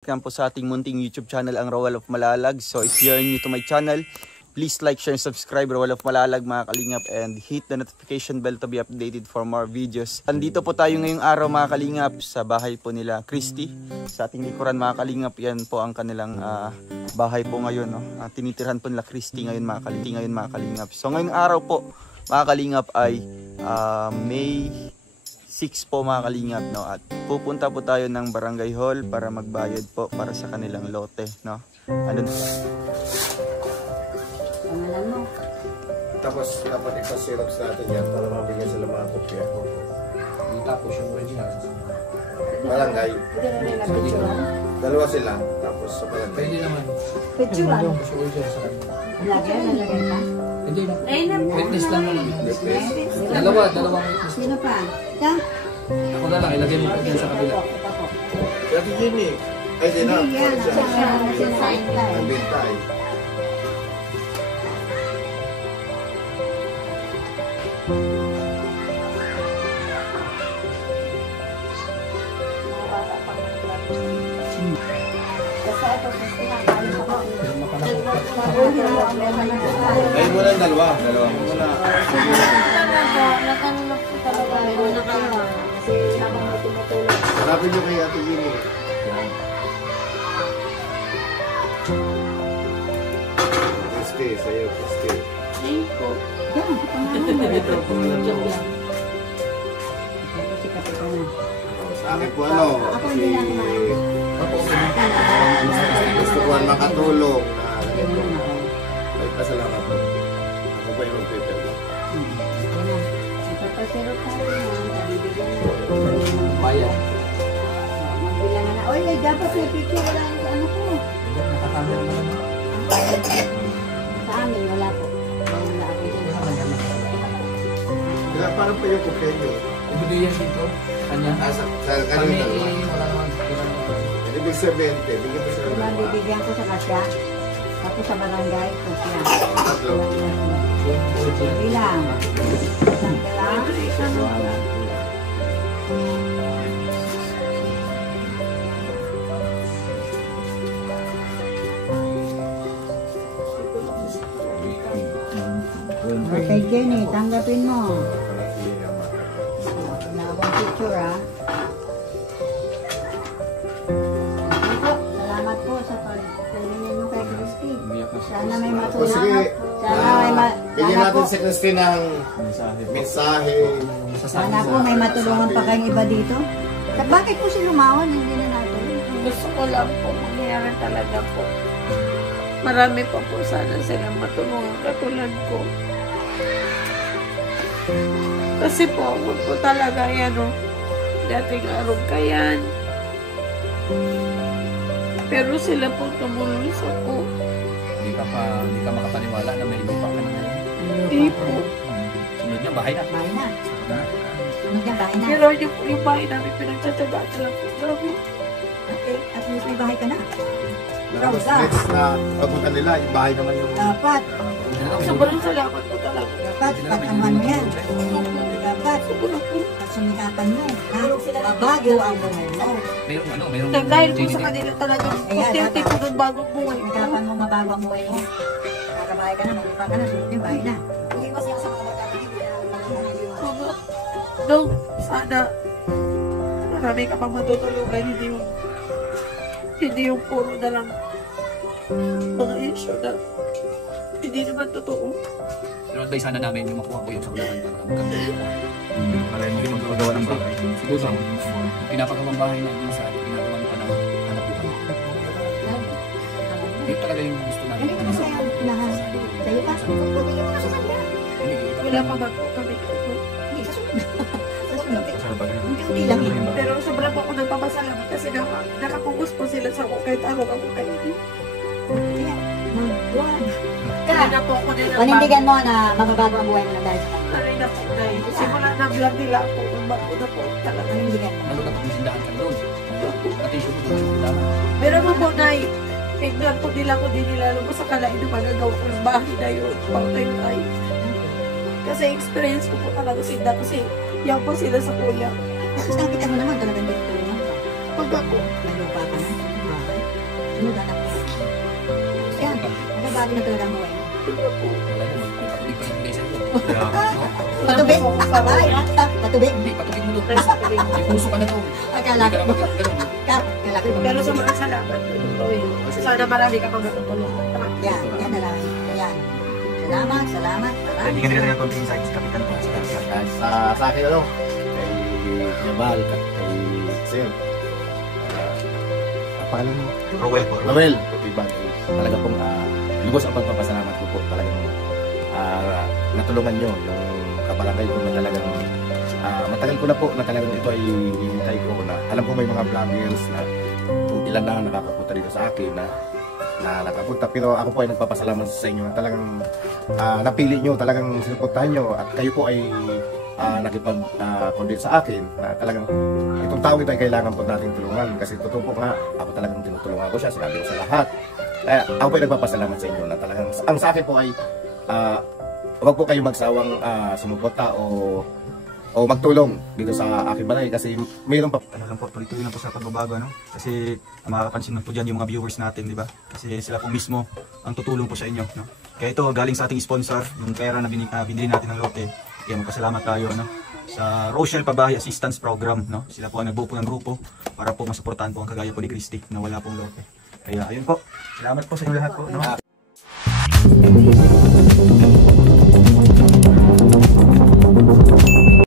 Welcome po sa ating munting YouTube channel, ang Roel of Malalag. So if you're new to my channel, please like, share, and subscribe, Roel of Malalag mga kalingap, and hit the notification bell to be updated for more videos. Andito po tayo ngayong araw mga kalingap sa bahay po nila Christy. Sa ating likuran mga kalingap, yan po ang kanilang bahay po ngayon. No? Tinitirhan po nila Christy ngayon mga kalingap. So ngayong araw po mga kalingap ay May 6 po mga kalingap, no? At pupunta po tayo ng barangay hall para magbayad po para sa kanilang lote, no? Ano na? Pangalan mo? Tapos dapat ipa-xerox natin yan para mabigyan sila mga kopya. Tapos yung original. Barangay. Pwede na nila picture. Dalawa sila. Tapos sa barangay. Pwede naman. Picture ano? Tapos yung original sa kanya. Nalagay pa? Hindi na. Ay, Witness lang naman. Witness. Dalawang witness. Sino pa? Ika? Ako na lang, ilagay mo ko dyan sa kabila. Dati yun eh. Ay, di na. Yan, siya Ang bintay. Ay mo lang dalawa. Dalawa mo muna. Hanapin nyo kay Ate Gini. Christy, sa'yo, Christy. Sa akin po ano, si... Gusto ko makatulong na ganito. Ay, pasalamat po. Ako pa yung mag-paper ko. Bayan. Magbilangan na. Oy, dapat may picture. Wala sa ano ko. Nakakamera naman. Sa amin, wala po. Wala ako. Kaya parang pa yung kopya nyo. Ibigay yan dito. Kanya. Sa Kami, kanyo dalawa. wala naman. Ibig sabihin, bigyan ko sila ng dalawa. Mabibigyan ko sa kasya. Tapos sa barangay, kasya. Tatlo. Bilang. Isang bilang. Okay, Jenny, tanggapin mo. Wala akong picture, ha? Salamat po sa pagkainin mo kay Christy. Sana may matulungan. Sige, bigyan natin si Christy ng mensahe. Sana po may matulungan pa kayong iba dito. Bakit po si Lumawan? Hindi na natin. Gusto ko lang po, mangyayari talaga po. Marami pa po sana silang matulungan katulad ko. Kasi po, ako po talaga yan o. Dating araw kayan. Pero sila po tumulong sa ko. Hindi ka makapaniwala na may lupa ka na ngayon. Hindi po. Sunod niya, bahay na. Bahay na. Sunod yan, bahay na. Pero yung bahay namin pinagtsatsagaan na lang po. Grabe. Okay, at least may bahay ka na. Tapos next na pagpunta nila, yung bahay naman yung... Dapat. Sobrang salamat po talaga. Dapat, pataman mo yan. Dapat, Sobrang po. sumikapan mo. Bago ang buhay mo. Mayroon. Dahil po sa kanila talagang Ayan, unti-unti po ng bagong buhay ko. Sumikapan mo mabago ang buhay mo. Kakabahay ka na, maglipa ka na, sunod yung bahay na. Hindi ko siya sa mga Sobrang. Dong, sana marami ka pang matutulungan. Hindi yung puro na lang mga issue na hindi naman totoo. Pero advice sana namin yung makuha ko yung sa kulakan para maganda. Malay mo yung magagawa ng bahay. Siguro, pinapagawang bahay na minsan, ginagawa nyo pa ng hanap buhay. Yun talaga yung gusto namin. Ganito kasi ang lahat. Sa'yo pa, pagpapagay mo na sa sanya. Wala pa ba kami? Hindi, sa sunod. Sa sunod. Unti-unti lang. Pero sobrang po ako nagpapasalamat kasi nakapokus po sila sa ako kahit araw ako kayo. Kaya, magbuwan. Kaya na po ako din Panindigan mo na mababago ang buhay mo na dahil sa kanya. Aray na po na simula na vlog nila ako. Bago na po talaga. Panindigan mo. Lalo na pag may sindahan ka doon. Attention mo doon. Pero mo po na ignore po nila ko din nila alam mo sa kalain na magagawa ko yung bahay na yun. Pag-tayo tayo. Kasi experience ko po talaga sila kasi yan po sila sa kuya. Tapos nakita mo naman talagang dito tulungan ka. Pag ako, May lupa ka na. sunod anak ko. Yan, nagbago na talaga ang buhay. Wala mo, magpapatid pa yung blessing ko. Patubig? Ay, patubig? Hindi, patubig mo doon. May puso ka na doon. Akala Hindi ka ko. na magkakaroon. Akala ko. Pero sa mga salamat. Sana marami ka pang natutulong. Yan, yan na lang. Yan. Salamat, salamat. Hindi ka nila ng konting insight sa kapitan po. Sa akin ano, kay Yabal, kay Sir, pangalan mo? Rowell po. Noel, diba? Talaga pong lubos ang pagpapasalamat ko po. Talagang natulungan nyo yung kabarangay ko na talagang matagal ko na po na talagang ito ay hinintay ko na alam ko may mga vloggers na kung ilan na nakakapunta dito sa akin na nakapunta, pero ako po ay nagpapasalamat sa inyo na talagang napili nyo, talagang sinupuntahan nyo at kayo po ay nakipag-condit sa akin na talagang itong tao ito ay kailangan po natin tulungan kasi totoo po nga ako talagang tinutulungan ko siya, sinabi ko sa lahat. Kaya ako po ay nagpapasalamat sa inyo na talagang ang sa akin po ay huwag po kayo magsawang sumuporta o magtulong dito sa aking balay kasi mayroon pa. Ano lang po, tuloy-tuloy lang po sa pagbabago, ano? Kasi makakapansin lang po dyan yung mga viewers natin, di ba? Kasi sila po mismo ang tutulong po sa inyo, no? Kaya ito, galing sa ating sponsor, yung pera na binili natin ng lote. Kaya magpasalamat tayo, ano? Sa Rochelle Pabahay Assistance Program, no? Sila po ang nagbuo po ng grupo para po masuportahan po ang kagaya po ni Christy na wala pong lote. Kaya ayun po, salamat po sa inyo lahat po, no?